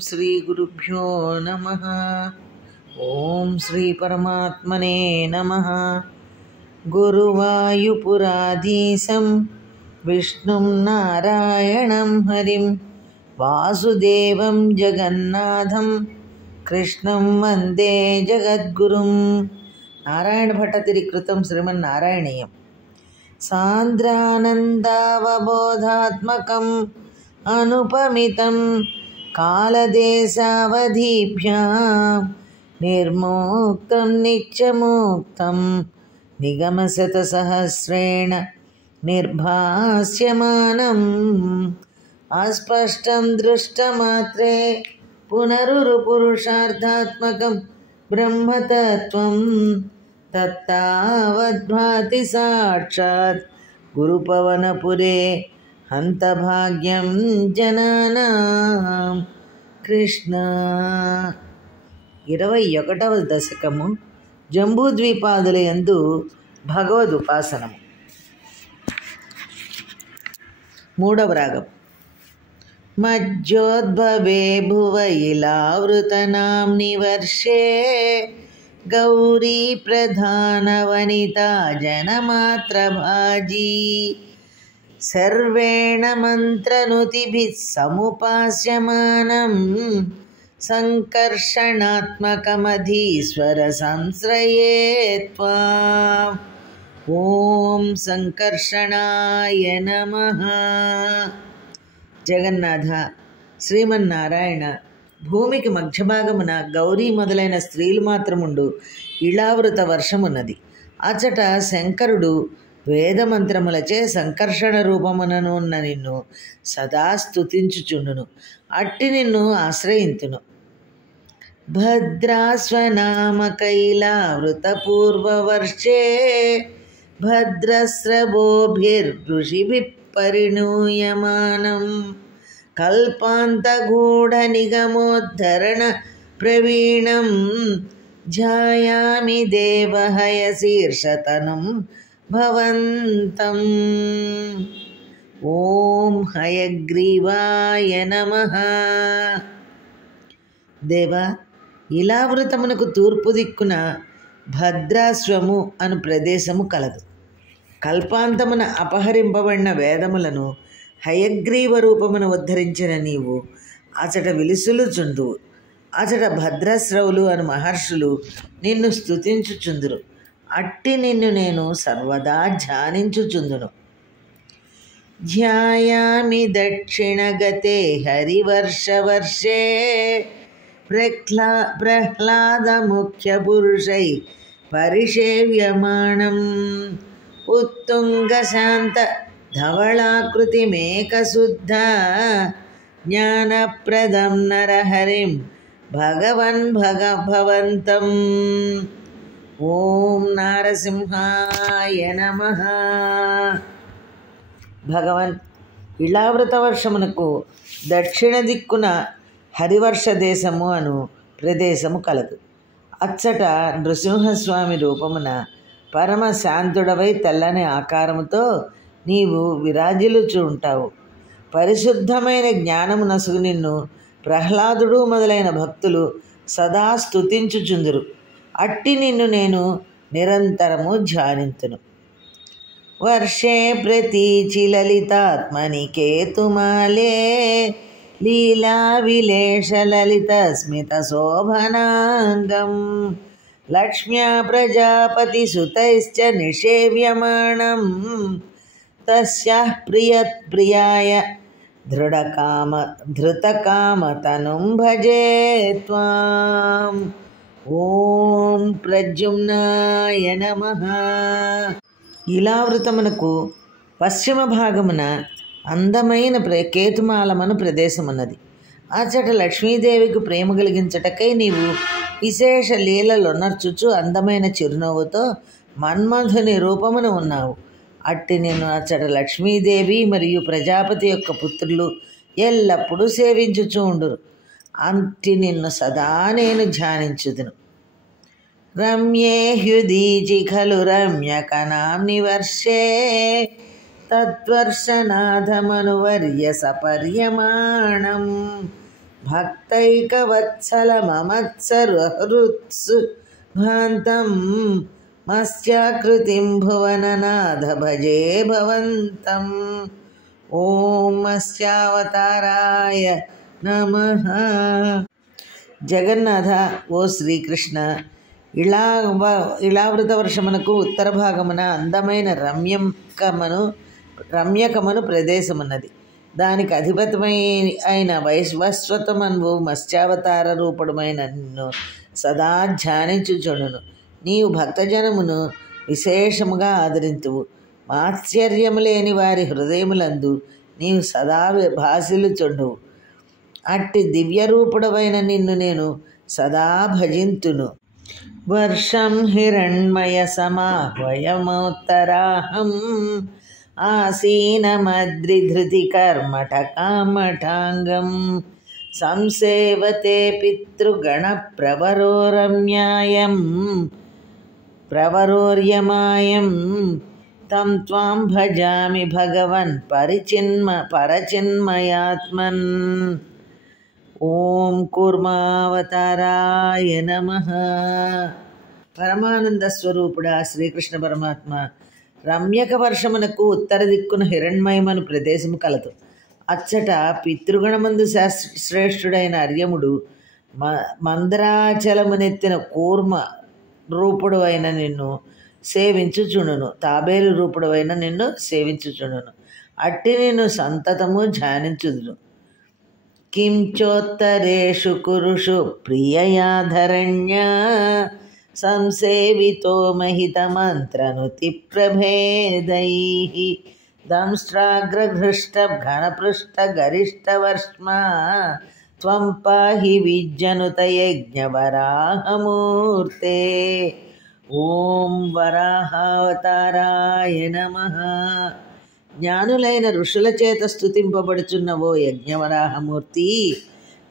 శ్రీ గురుభ్యో నమః. ఓం శ్రీ పరమాత్మనే నమః. గురువాయుపురాధీశం విష్ణుం నారాయణం హరిం వాసుదేవం జగన్నాథం కృష్ణం వందే జగద్గురుం. నారాయణ భట్టతిరి కృతం శ్రీమన్నారాయణీయం. సాంద్రానందావబోధాత్మకం అనుపమితం కాలదేశావధిభ్యాం నిర్మోక్తం నిత్యమోక్తం నిగమశతసహస్రేణ నిర్భాస్యమానం అస్పష్టం దృష్టమాత్రే పునరురుపురుషార్థాత్మకం బ్రహ్మతత్వం తత్తావద్భాతి సాక్షాత్ గురుపవనపురే హంతభాగ్యం జనానాం. కృష్ణ. 21వ దశకము జంబూద్వీపాదుల యందు భగవదుపాసనము. 3వ రాగం. మజ్జోద్భవే భువ ఇలావృతనామ్ని వర్షే గౌరీ ప్రధాన వనితా జనమాత్రభాజీ సర్వేణ మంత్రనుతిభిః సముపాస్యమానం సంకర్షణాత్మకమధీశ్వర సంశ్రయే త్వాం. ఓం సంకర్షణాయ నమః. జగన్నాథ శ్రీమన్నారాయణ, భూమికి మధ్యభాగమున గౌరీ మొదలైన స్త్రీలు మాత్రముండు ఇళావృత వర్షమున్నది. అచట శంకరుడు వేదమంత్రములచే సంకర్షణ రూపమునను ఉన్న నిన్ను సదా స్తుతించుచుండును. అట్టి నిన్ను ఆశ్రయింతును. భద్రాస్వనామకైలావృత పూర్వవర్షే భద్రస్రవోభిర్ఋషిభిః పరిణూయమానం కల్పాంతగూఢనిగమోద్ధరణ ప్రవీణం ధ్యాయామి దేవహయశీర్షతనం భవంతం. ఓం హయగ్రీవాయ నమః. దేవ, ఇలావృతమునకు తూర్పు దిక్కున భద్రాశ్వము అను ప్రదేశము కలదు. కల్పాంతమున అపహరింపబడిన వేదములను హయగ్రీవ రూపమును ఉద్ధరించిన నీవు అచట విలుసులుచుందువు. అచట భద్రశ్రవులు అను మహర్షులు నిన్ను స్తుతించుచుందురు. అట్టి నిన్ను నేను సర్వదా ధ్యానించుచుందును. ధ్యాయామి దక్షిణగతే హరివర్షవర్షే ప్రహ్లాదముఖ్యపురుషై పరిసేవ్యమాణం ఉత్తుంగశాంత ధవళాకృతిమేకశుద్ధ జ్ఞానప్రదం నరహరిం భగవంతం. ఓం నారసింహాయ నమః. భగవన్, ఇళావృత వర్షమునకు దక్షిణ దిక్కున హరివర్ష దేశము అను ప్రదేశము కలదు. అచ్చట నృసింహస్వామి రూపమున పరమ శాంతుడవై తెల్లని ఆకారముతో నీవు విరాజిల్లుచు ఉంటావు. పరిశుద్ధమైన జ్ఞానము నసుగు నిన్ను ప్రహ్లాదుడు మొదలైన భక్తులు సదా స్తుతించుచుందురు. అట్టి నిన్ను నేను నిరంతరము ధ్యానింతును. వర్షే ప్రతీచి లలితాత్మని కేతుమాలే లీలా విలేష లలిత స్మిత శోభనాంగం లక్ష్మ్యా ప్రజాపతి సుతైశ్చ నిషేవ్యమాణం తస్యాః ప్రియాయ ధృతకామతనుం భజే త్వాం. ఓం ప్రద్యుమ్నాయ నమః. ఇలావృతమునకు పశ్చిమ భాగమున అందమైన కేతుమాలమను ప్రదేశమున్నది. అచట లక్ష్మీదేవికి ప్రేమ కలిగించటకై నీవు విశేష లీలలొనర్చుచు అందమైన చిరునవ్వుతో మన్మధుని రూపమున ఉన్నావు. అట్టి నిన్ను అచ్చట లక్ష్మీదేవి మరియు ప్రజాపతి యొక్క పుత్రులు ఎల్లప్పుడూ సేవించుచూ ఉండురు. అట్టి నిన్ను సదా నేను ధ్యానించుదును. రమ్యే హ్యుదీచి ఖలు రమ్యకనాంని వర్షే తద్వర్షనాథమనువర్య సపర్యమాణం భక్తైకవత్సలమమత్సరుహృత్సు భాంతం మత్స్యాకృతిం భువననాథ భజే భవంతం. ఓం మత్స్యావతారాయ నమః. జగన్నాథ, ఓ శ్రీకృష్ణ, ఇళావృత వర్షమునకు ఉత్తర భాగమున అందమైన రమ్యకమను ప్రదేశమున్నది. దానికి అధిపతమై అయిన వైశ్వస్వతమన్వు మత్స్యావతార రూపుడమైన నిన్ను సదా ధ్యానించుచుండును. నీవు భక్తజనమును విశేషముగా ఆదరింతువు. మాత్సర్యము లేని వారి హృదయములందు నీవు సదా భాసిల్లుచుండువు. అట్టి దివ్యరూపుడవైన నిన్ను నేను సదా భజింతును. వర్షం హిరణ్మయ సమాహ్వయమోత్తరాహం ఆసీనమద్రిధృతి కర్మఠకామఠాంగం సంసేవతే పితృగణ ప్రవరోర్యమాయం తం త్వాం భజామి భగవన్ పరచిన్మయాత్మన్. ఓం కూర్మావతారాయ నమః. పరమానంద స్వరూపుడా శ్రీకృష్ణ పరమాత్మ, రమ్యక వర్షమునకు ఉత్తర దిక్కున హిరణ్మయమను ప్రదేశము కలదు. అచ్చట పితృగణమందు శ్రేష్ఠుడైన అర్యముడు మందరాచలమునెత్తిన కూర్మ రూపుడవైన నిన్ను సేవించుచుండును. తాబేలు రూపుడవైన నిన్ను సేవించుచుండును. అట్టి నిన్ను సంతతము ధ్యానించుదును. కించోత్తరేషు కురుషు ప్రియయాధరణ్య సంసేవితో మహితమంత్రనుతి ప్రభేదైః దంష్ట్రాగ్రఘృష్ట ఘనపృష్ట గరిష్టవర్ష్మ త్వం పాహి విజ్జనుత యజ్ఞవరాహమూర్తే. ఓం వరాహావతారాయ నమః. జ్ఞానులైన ఋషుల చేత స్తుతింపబడుచున్న ఓ యజ్ఞవరాహమూర్తి,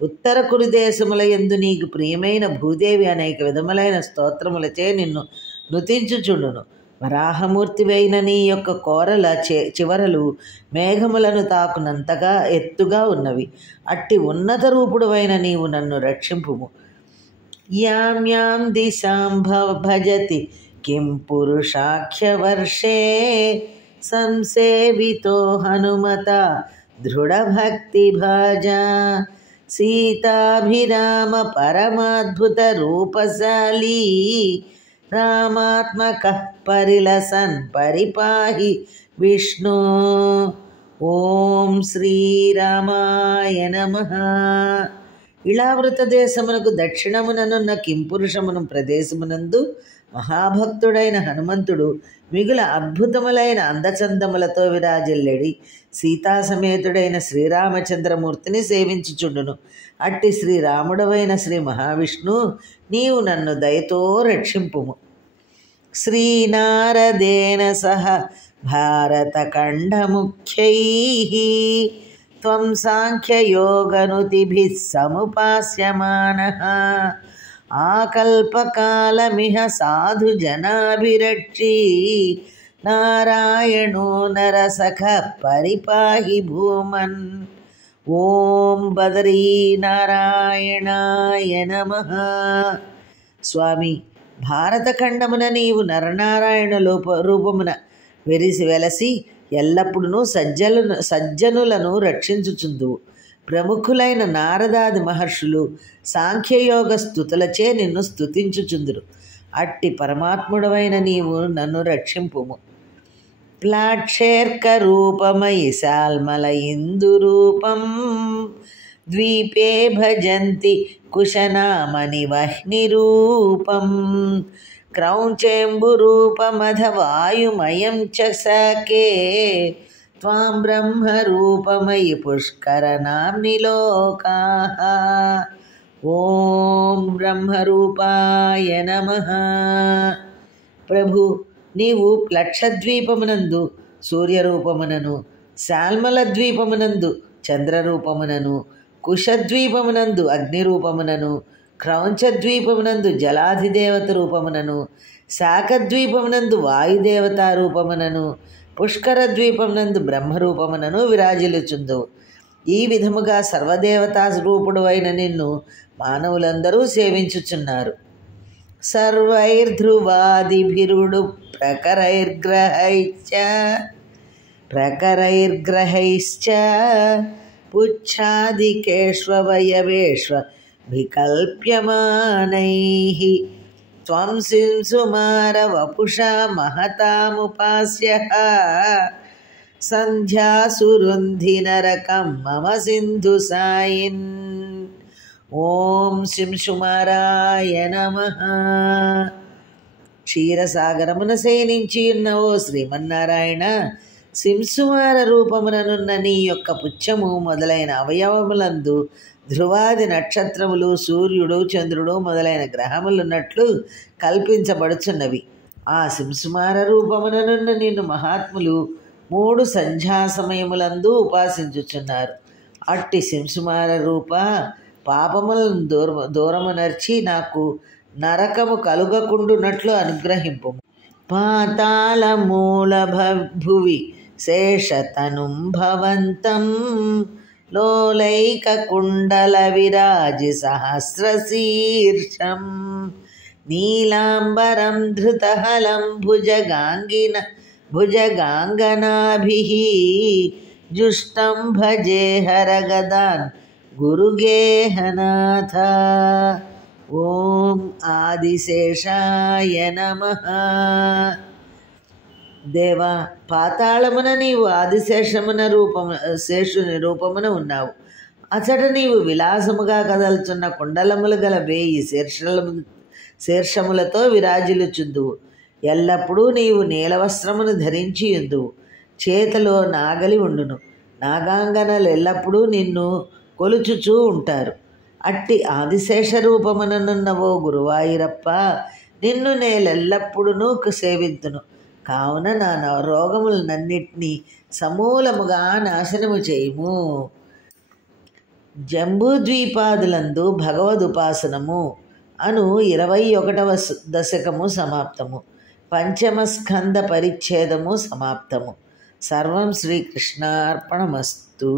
ఉత్తర కురుదేశముల యందు నీకు ప్రియమైన భూదేవి అనేక విధములైన స్తోత్రములచే నిన్ను నుతించుచుండును. వరాహమూర్తివైన నీ యొక్క కోరల చివరలు మేఘములను తాకునంతగా ఎత్తుగా ఉన్నవి. అట్టి ఉన్నత రూపుడువైన నీవు నన్ను రక్షింపుము. యాం యాం దిశాం భజతి కిం పురుషాఖ్యవర్షే సంసేవితో హనుమత దృఢభక్తిభాజా సీతాభిరామ పరమాద్భుత రూపశాలీ రామాత్మక పరిలసన్ పరిపాహి విష్ణు. ఓం శ్రీరామాయ నమః. ఇళావృత దేశమునకు దక్షిణముననున్న కింపురుషమును ప్రదేశమునందు మహాభక్తుడైన హనుమంతుడు మిగుల అద్భుతములైన అందచందములతో విరాజిల్లెడి సీతాసమేతుడైన శ్రీరామచంద్రమూర్తిని సేవించుచుండును. అట్టి శ్రీరాముడవైన శ్రీ మహావిష్ణు, నీవు నన్ను దయతో రక్షింపుము. శ్రీనారదేన సహ భారతఖండముఖ్యైః త్వం సాంఖ్యయోగనుతిభిः సముపాస్యమానః ఆకల్పకాలమిహ సాధు జనాభిరక్షీ నారాయణో నరసఖ పరిపాహి భూమన్. ఓం బదరీనారాయణాయ నమః. స్వామి, భారతఖండమున నీవు నరనారాయణ రూపమున వెలసి ఎల్లప్పుడూ సజ్జనులను రక్షించుచుందువు. ప్రముఖులైన నారదాది మహర్షులు సాంఖ్యయోగ స్తుతులచే నిన్ను స్తుతించుచుందురు. అట్టి పరమాత్ముడవైన నీవు నన్ను రక్షింపుము. ప్లాక్షేర్క రూపమయి శాల్మల ఇందురూపం ద్వీపే భజంతి కుశనామని వహ్ని రూపం క్రౌంచేంబురూపమధ వాయుమయం చ సకే త్వాం బ్రహ్మరూపమయి పుష్కరనామ్ని లోకాః. ఓం బ్రహ్మరూపాయ నమః. ప్రభు, నీవు లక్షద్వీపమునందు సూర్యరూపమునను, శాల్మల ద్వీపమునందు చంద్రరూపమునను, కుశద్వీపమునందు అగ్నిరూపమునను, క్రౌంచద్వీపమునందు జలాధిదేవత రూపమునను, శాఖద్వీపమునందు వాయుదేవతా రూపమునను, పుష్కర ద్వీపమునందు బ్రహ్మరూపమునను విరాజిల్లుచుందువు. ఈ విధముగా సర్వదేవతా రూపుడు అయిన నిన్ను మానవులందరూ సేవించుచున్నారు. సర్వైర్ధ్రువాదిభిరుడు ప్రకరైర్గ్రహైశ్చ పుచ్ఛాదికేష్వవయవేష్వ వికల్ప్యమానైః త్వం శింసుమార వపుషా మహతాముపాస్యః సంధ్యాసురుంధి నరకం మమ సింధు సాయిన్. ఓం శింసుమారాయ నమః. క్షీరసాగరమున శయనించి ఉన్న ఓ శ్రీమన్నారాయణ, శింసుమార రూపముననున్న నీ యొక్క పుచ్చము మొదలైన అవయవములందు ధ్రువాది నక్షత్రములు, సూర్యుడు, చంద్రుడు మొదలైన గ్రహములున్నట్లు కల్పించబడుచున్నవి. ఆ శింసుమార రూపముననున్న నిన్ను మహాత్ములు 3 సంధ్యా సమయములందు ఉపాసించుచున్నారు. అట్టి శింసుమార రూప పాపములను దూరమునర్చి నాకు నరకము కలుగకుండునట్లు అనుగ్రహింపు. పాతాళ మూల భువి శేషతనుం భవంతం లోలైక కుండల విరాజి సహస్రశీర్షం నీలాంబరం ధృతహలం భుజగాంగనాభిః జుష్టం భజే హరగదాన్ గురుగేహనాథ. ఓం ఆదిశేషాయ నమః. దేవా, పాతాళమున నీవు శేషుని రూపమున ఉన్నావు. అచట నీవు విలాసముగా కదలుచున్న కుండలములు గల 1000 శీర్షములతో విరాజిల్లుచుందువు. ఎల్లప్పుడూ నీవు నీలవస్త్రమును ధరించి ఉందువు. చేతిలో నాగలి ఉండును. నాగాంగనలు ఎల్లప్పుడూ నిన్ను కొలుచుచూ ఉంటారు. అట్టి ఆదిశేష రూపముననున్న ఓ గురువాయూరప్ప, నిన్ను నేలెల్లప్పుడూ సేవింతును. కావున నా రోగములనన్నిటినీ సమూలముగా నాశనము చేయుము. జంబూద్వీపాదులందు భగవదుపాసనము అను 21వ దశకము సమాప్తము. 5వ స్కంద పరిచ్ఛేదము సమాప్తము. సర్వం శ్రీకృష్ణార్పణమస్తు.